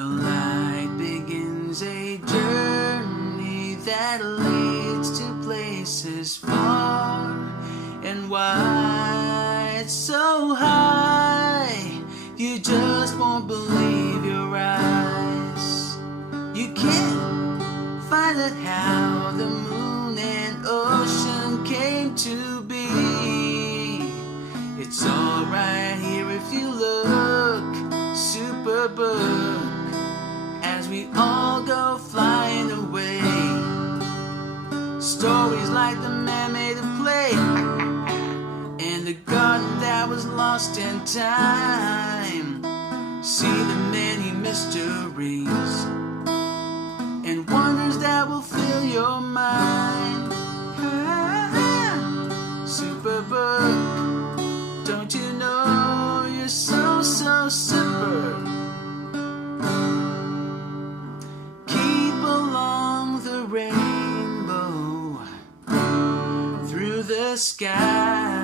The light begins a journey that leads to places far and wide, so high you just won't believe your eyes. You can't find out how the moon and ocean came to be. It's all right here if you look, Superbook, as we all go flying away. Stories like the man made of clay and the garden that was lost in time. See the many mysteries and wonders that will fill your mind. Superbook, don't you know you're so super? Keep along the rainbow through the sky.